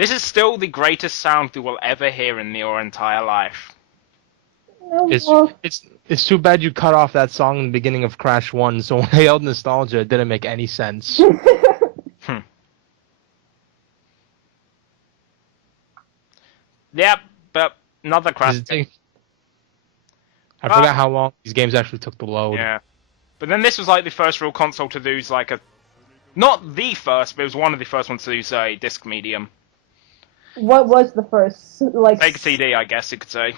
This is still the greatest sound you will ever hear in your entire life. It's Well, it's too bad you cut off that song in the beginning of Crash 1, so when I yelled nostalgia, it didn't make any sense. Yep, but another Crash Is it game. I forgot how long these games actually took to load. Yeah. But then this was like the first real console to use like a... Not the first, but it was one of the first ones to use a disc medium. what was the first, like... Sega CD, I guess you could say.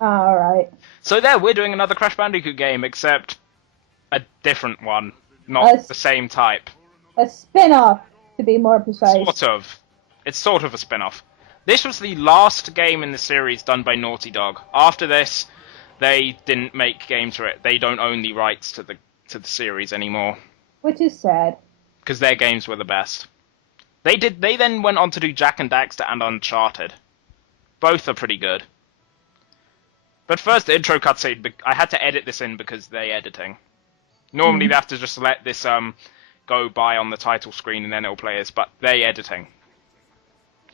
Alright. So there, we're doing another Crash Bandicoot game, except a different one. Not the same type. A spin-off, to be more precise. Sort of. It's sort of a spin-off. This was the last game in the series done by Naughty Dog. After this, they didn't make games for it. They don't own the rights to the series anymore. Which is sad. Because their games were the best. They then went on to do Jak and Daxter and Uncharted. Both are pretty good. But first, the intro cutscene, I had to edit this in because they're editing. Normally they have to just let this go by on the title screen and then it'll play us, but they're editing.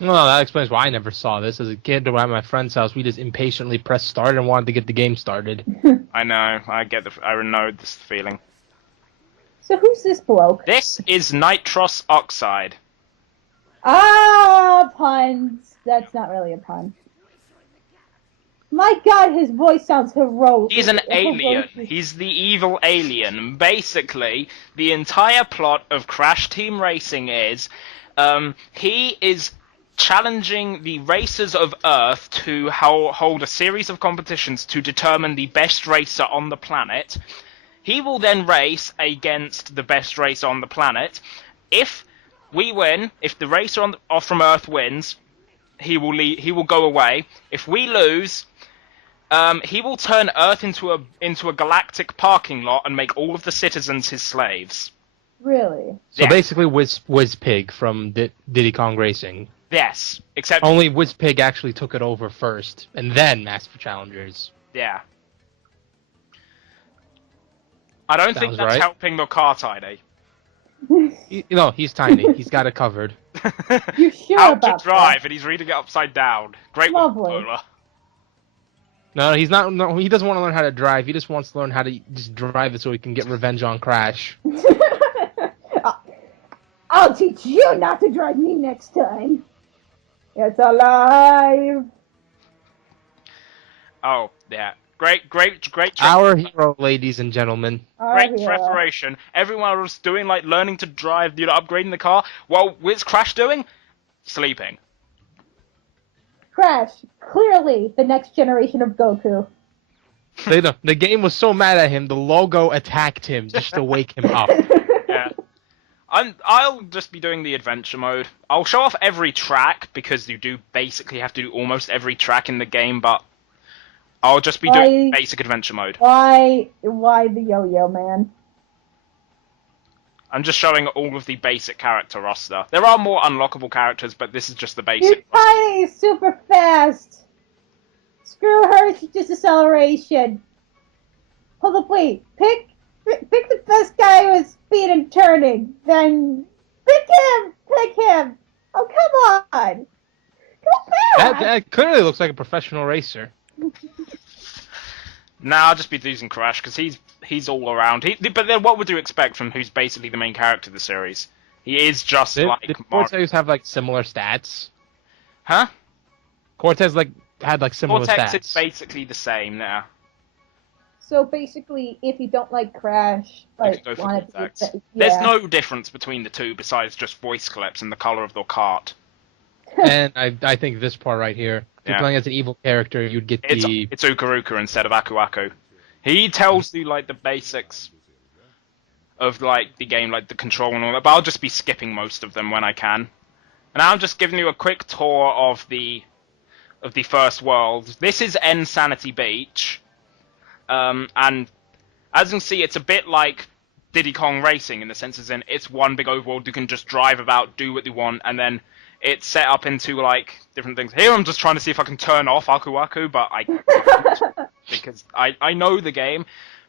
Well, that explains why I never saw this. As a kid, when at my friend's house, we just impatiently pressed start and wanted to get the game started. I know, I know this feeling. So who's this bloke? This is nitrous oxide. Ah, puns. That's not really a pun. My god, his voice sounds heroic. He's an alien. He's the evil alien. Basically, the entire plot of Crash Team Racing is, he is challenging the racers of Earth to hold a series of competitions to determine the best racer on the planet. He will then race against the best racer on the planet. If we win, if the racer from Earth wins, he will go away. If we lose, he will turn Earth into a galactic parking lot and make all of the citizens his slaves. Really? So basically, Whiz-Pig from Diddy Kong Racing. Yes, except only Whiz-Pig actually took it over first, and then Master Challengers. Yeah. I don't think that's right. helping the car tidy. He's tiny. He's got it covered. You sure How about to drive, that? and he's reading it upside down. Great Lovely. one, Lola. No, he's not. No, he doesn't want to learn how to drive. He just wants to learn how to just drive it so he can get revenge on Crash. I'll teach you not to drive me next time. It's alive. Oh, yeah. Great. Our hero, ladies and gentlemen. Great preparation. Everyone was doing, like, learning to drive, upgrading the car. Well, what's Crash doing? Sleeping. Crash, clearly the next generation of Goku. The game was so mad at him, the logo attacked him just to wake him up. Yeah. I'll just be doing the adventure mode. I'll show off every track, because you do basically have to do almost every track in the game, but I'll just be doing basic adventure mode. Why the yo-yo, man? I'm just showing all of the basic character roster. There are more unlockable characters, but this is just the basic. He's tiny, super fast. Screw her, she's just acceleration. Hold up, wait. Pick the best guy with speed and turning. Then pick him. Oh, come on. Go back. That clearly looks like a professional racer. Nah, I'll just be using Crash, because he's all around. But then what would you expect from who's basically the main character of the series? He is just like Did Cortez have like similar stats? Huh? Cortez had similar Cortex stats. is basically the same now. So basically, if you don't like Crash, You can go for Cortex. There's no difference between the two besides just voice clips and the color of the cart. And I think this part right here. If you're playing as an evil character, you'd get It's Uka instead of Aku Aku. He tells you like the basics of like the game, like the control and all that, but I'll just be skipping most of them when I can. And I'm just giving you a quick tour of the first world. This is Insanity Beach. And as you can see, it's a bit like Diddy Kong Racing in the sense as in it's one big overworld you can just drive about, do what you want, and then it's set up into like different things. Here I'm just trying to see if I can turn off Aku Aku, but I can't because I know the game.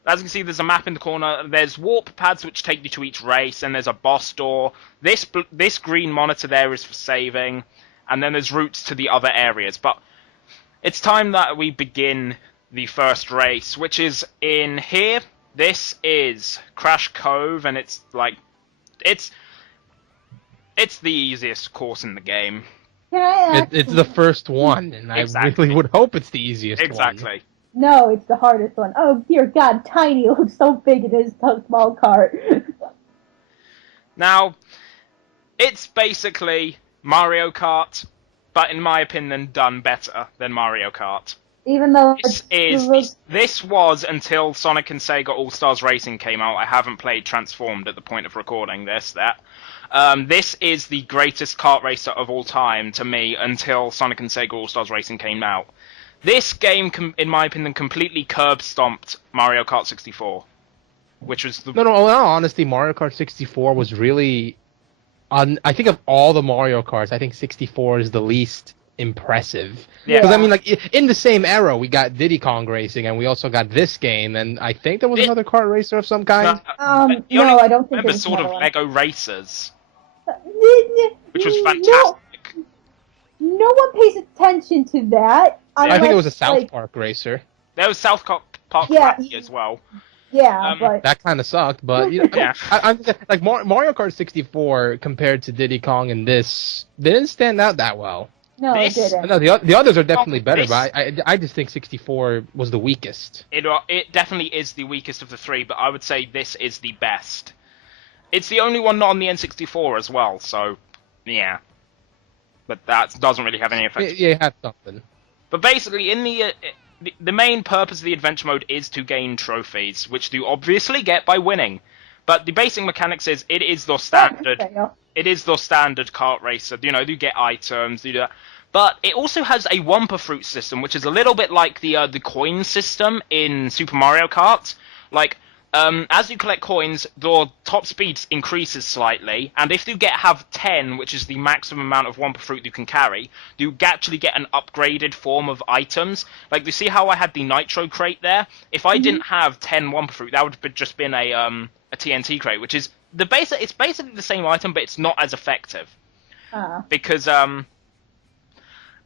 As you can see, there's a map in the corner. There's warp pads which take you to each race, and there's a boss door. This green monitor there is for saving, and then there's routes to the other areas. But it's time that we begin the first race, which is in here. This is Crash Cove, and it's the easiest course in the game. Can I ask? It's the first one, and Exactly. I really would hope it's the easiest one. Exactly. No, it's the hardest one. Oh dear God, Tiny looks so big in his small cart. Now, it's basically Mario Kart, but in my opinion, done better than Mario Kart. Even though This was until Sonic and Sega All-Stars Racing came out. I haven't played Transformed at the point of recording this. This is the greatest kart racer of all time to me until Sonic and Sega All-Stars Racing came out. This game, in my opinion, completely curb-stomped Mario Kart 64, which was the... No, in all honesty, Mario Kart 64 was really... I think of all the Mario Karts, I think 64 is the least impressive. Yeah. Because, I mean, like, in the same era, we got Diddy Kong Racing, and we also got this game, and I think there was another kart racer of some kind. no, I don't think remember there's sort of another one. Lego Racers, Which which was fantastic. No one pays attention to that. I think it was a unless, South like, Park racer. There was South Park Yeah. Rally as well. Yeah, but That kind of sucked, but you know, Yeah. I'm like Mario Kart 64 compared to Diddy Kong and this didn't stand out that well. no, it This- didn't. No, the others are definitely better, this- but I just think 64 was the weakest. It definitely is the weakest of the three, but I would say this is the best. It's the only one not on the N64 as well, so yeah. But that doesn't really have any effect. Yeah, it had something. But basically, in the main purpose of the adventure mode is to gain trophies, which you obviously get by winning. But the basic mechanics is it is the standard. Fail. It is the standard kart racer. You know, you get items, you do that. But it also has a Wumpa Fruit system, which is a little bit like the coin system in Super Mario Kart. Like, as you collect coins, your top speed increases slightly, and if you have 10, which is the maximum amount of Wumpa Fruit you can carry, you actually get an upgraded form of items. Like, you see how I had the Nitro crate there? If I didn't have 10 Wumpa Fruit, that would have just been a TNT crate, which is it's basically the same item, but it's not as effective. Because,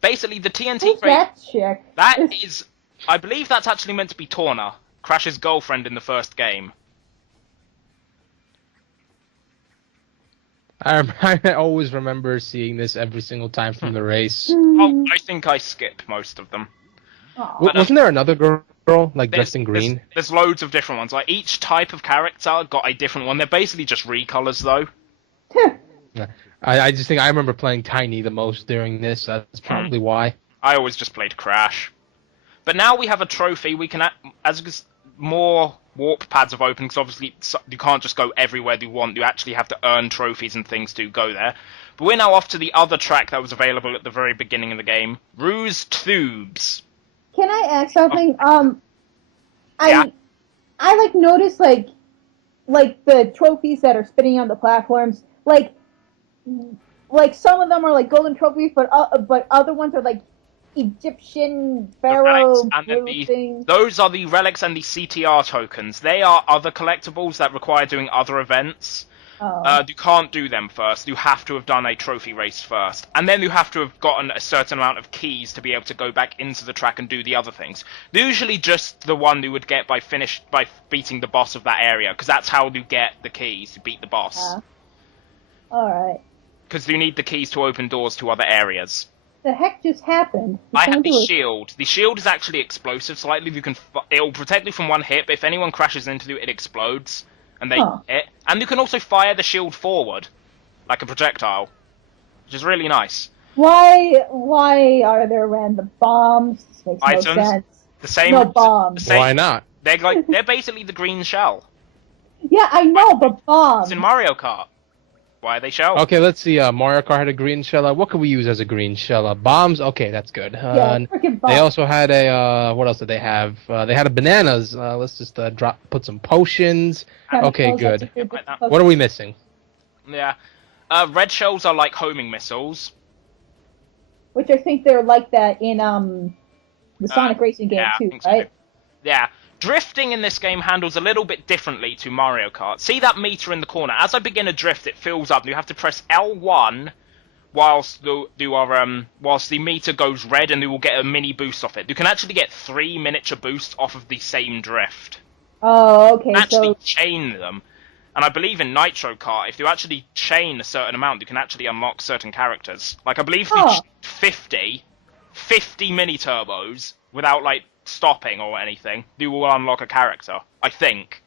basically the TNT Who's crate, that chick? that is, I believe that's actually meant to be Torna, Crash's girlfriend in the first game. I always remember seeing this every single time from the race. Oh, I think I skip most of them. Aw. Wasn't there another girl like There's- dressed in green? There's loads of different ones. Like, each type of character got a different one. They're basically just recolors, though. I just think I remember playing Tiny the most during this. That's probably why. I always just played Crash. But now we have a trophy. We can, as more warp pads have opened, because obviously you can't just go everywhere you want. You actually have to earn trophies and things to go there. But we're now off to the other track that was available at the very beginning of the game, Ruse Tubes. Can I ask something? Yeah. I like noticed like the trophies that are spinning on the platforms, like some of them are like golden trophies, but other ones are like Egyptian pharaoh relics and blue things. Those are the relics and the CTR tokens. They are other collectibles that require doing other events. Oh. You can't do them first. You have to have done a trophy race first. And then you have to have gotten a certain amount of keys to be able to go back into the track and do the other things. Usually just the one you would get by beating the boss of that area, because that's how you get the keys, to beat the boss. Alright. Because you need the keys to open doors to other areas. The heck just happened? I have the shield. The shield is actually explosive slightly. It'll protect you from one hit, but if anyone crashes into you, it explodes. And they hit. And you can also fire the shield forward, like a projectile, which is really nice. Why are there random bombs? This makes Items? no sense. The same. No bombs. Why not? They're basically the green shell. Yeah, I know, but bombs. It's in Mario Kart. Why are they shells? Okay, let's see. Mario Kart had a green shell. What could we use as a green shell? Bombs? Okay, that's good. Yeah, And freaking bombs. they also had a, what else did they have? They had a bananas. Let's just put some potions. Okay, Chemicals, good. that's a Like that. What are we missing? Yeah. Red shells are like homing missiles. Which I think they're like that in the Sonic Racing game yeah, I too, think so. right? Yeah. Drifting in this game handles a little bit differently to Mario Kart. See that meter in the corner? As I begin a drift, it fills up, and you have to press L1 whilst whilst the meter goes red, and they will get a mini boost off it. You can actually get 3 miniature boosts off of the same drift. Oh, okay. Actually So chain them. And I believe in Nitro Kart, if you actually chain a certain amount, you can actually unlock certain characters. Like, I believe if you Oh. 50 mini turbos without, like, stopping or anything, you will unlock a character. I think.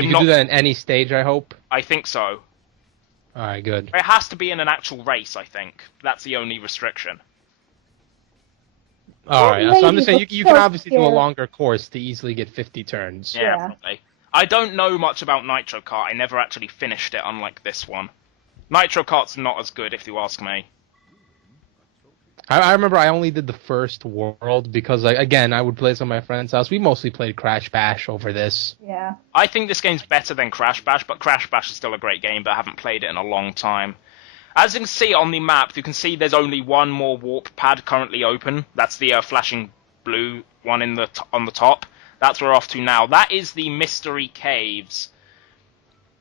You can do that in any stage, I hope. I think so. Alright, good. It has to be in an actual race, I think. That's the only restriction. Alright, so I'm just saying, you can so obviously do a scared. longer course to easily get 50 turns. Yeah, Yeah. probably. I don't know much about Nitro Kart. I never actually finished it, unlike this one. Nitro Kart's not as good, if you ask me. I remember I only did the first world because, like, again, I would play this at my friend's house. We mostly played Crash Bash over this. yeah. I think this game's better than Crash Bash, but Crash Bash is still a great game, but I haven't played it in a long time. As you can see on the map, you can see there's only one more warp pad currently open. That's the flashing blue one on the top. That's where we're off to now. That is the Mystery Caves.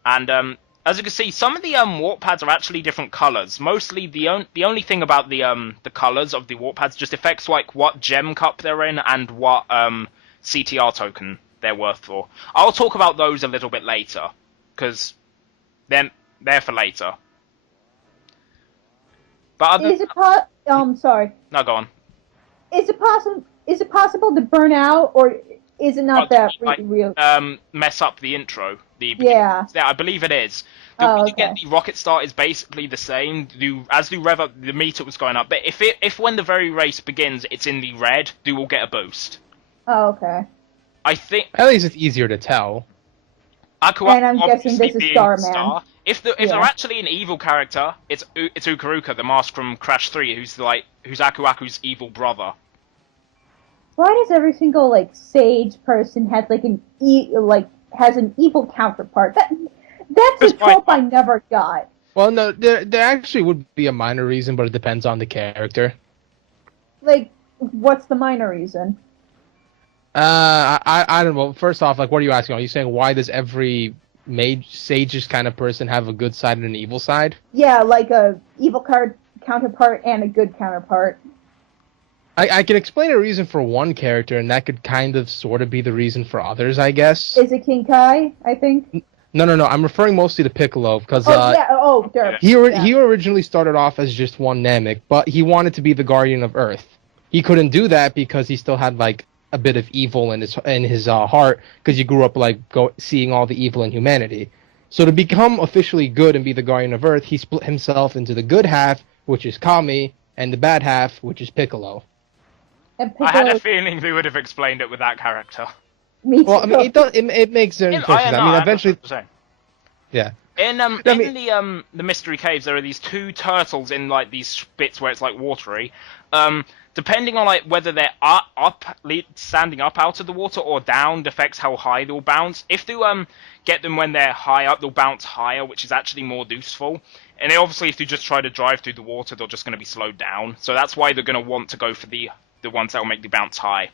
And as you can see, some of the warp pads are actually different colors. Mostly the only thing about the colors of the warp pads just affects like what gem cup they're in and what CTR token they're worth for. I'll talk about those a little bit later, because they're for later. But Is it sorry. no, go on. Is it possible to burn out, or is it not that Like, real? Mess up the intro. Yeah. Yeah, I believe it is. The Oh, way you get okay. the rocket start is basically the same. As you rev up, the meter was going up. But if when the very race begins, it's in the red, you will get a boost. Oh, okay. I think At least it's easier to tell. Aqua And I'm guessing obviously this is being Starman. Star. If they're Yeah. actually an evil character, it's Ukaruka, the mask from Crash 3, who's Aku Aku's evil brother. Why does every single like sage person has like has an evil counterpart? That's That's a trope why- I never got. Well, no, there actually would be a minor reason, but it depends on the character. Like, what's the minor reason? I don't know. First off, like, what are you asking? Are you saying why does every sage kind of person have a good side and an evil side? Yeah, like a evil counterpart and a good counterpart. I can explain a reason for one character, and that could kind of sort of be the reason for others, I guess. Is it King Kai? I think. No. I'm referring mostly to Piccolo because Derp. he Yeah. he originally started off as just one Namek, but he wanted to be the guardian of Earth. He couldn't do that because he still had like a bit of evil in his heart because he grew up like seeing all the evil in humanity. So to become officially good and be the guardian of Earth, he split himself into the good half, which is Kami, and the bad half, which is Piccolo. And I had a Piccolo, feeling they would have explained it with that character. me Well, I too. mean, it makes sense. Eventually, yeah. In I mean- the Mystery Caves, there are these two turtles in like these bits where it's like watery. Depending on like whether they're standing up out of the water or down, affects how high they'll bounce. If you get them when they're high up, they'll bounce higher, which is actually more useful. And obviously, if you just try to drive through the water, they're just going to be slowed down. So that's why they're going to want to go for the ones that will make the bounce high.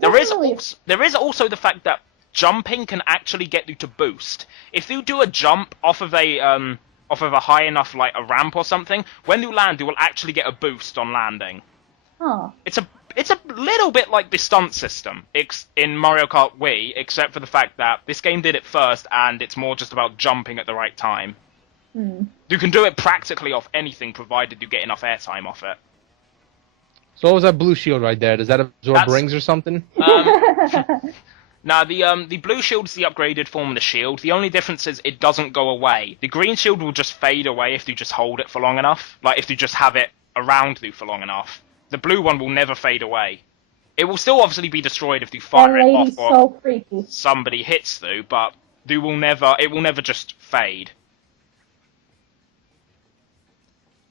There is also the fact that jumping can actually get you to boost. If you do a jump off of a high enough like a ramp or something, when you land, you will actually get a boost on landing. Huh. It's a little bit like the stunt system in Mario Kart Wii, except for the fact that this game did it first, and it's more just about jumping at the right time. You can do it practically off anything, provided you get enough airtime off it. So what was that blue shield right there? Does that absorb That's- rings or something? Now, the blue shield is the upgraded form of the shield. The only difference is it doesn't go away. The green shield will just fade away if you just hold it for long enough. Like, if you just have it around you for long enough. The blue one will never fade away. It will still obviously be destroyed if you That fire it lady's off or so freaky. somebody hits you, but it will never just fade.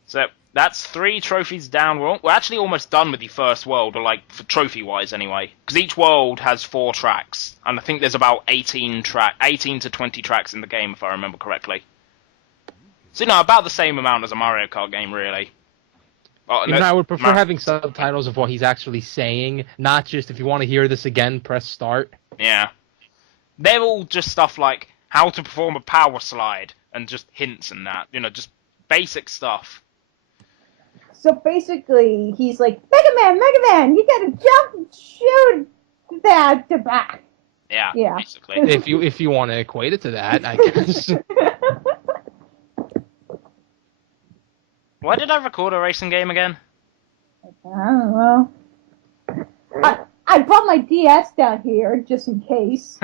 So, that's 3 trophies down. We're actually almost done with the first world, or like, for trophy-wise anyway. Because each world has 4 tracks, and I think there's about 18 to 20 tracks in the game, if I remember correctly. So, about the same amount as a Mario Kart game, really. I would prefer having subtitles of what he's actually saying, not just if you want to hear this again, press start. Yeah. They're all just stuff like how to perform a power slide, and just hints and that. Just basic stuff. So basically, he's like, Mega Man, you gotta jump and shoot that back. Yeah, basically. If you want to equate it to that, I guess. Why did I record a racing game again? I don't know. I brought my DS down here just in case.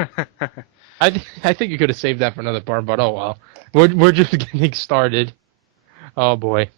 I think you could have saved that for another part, but oh well. We're just getting started. Oh boy.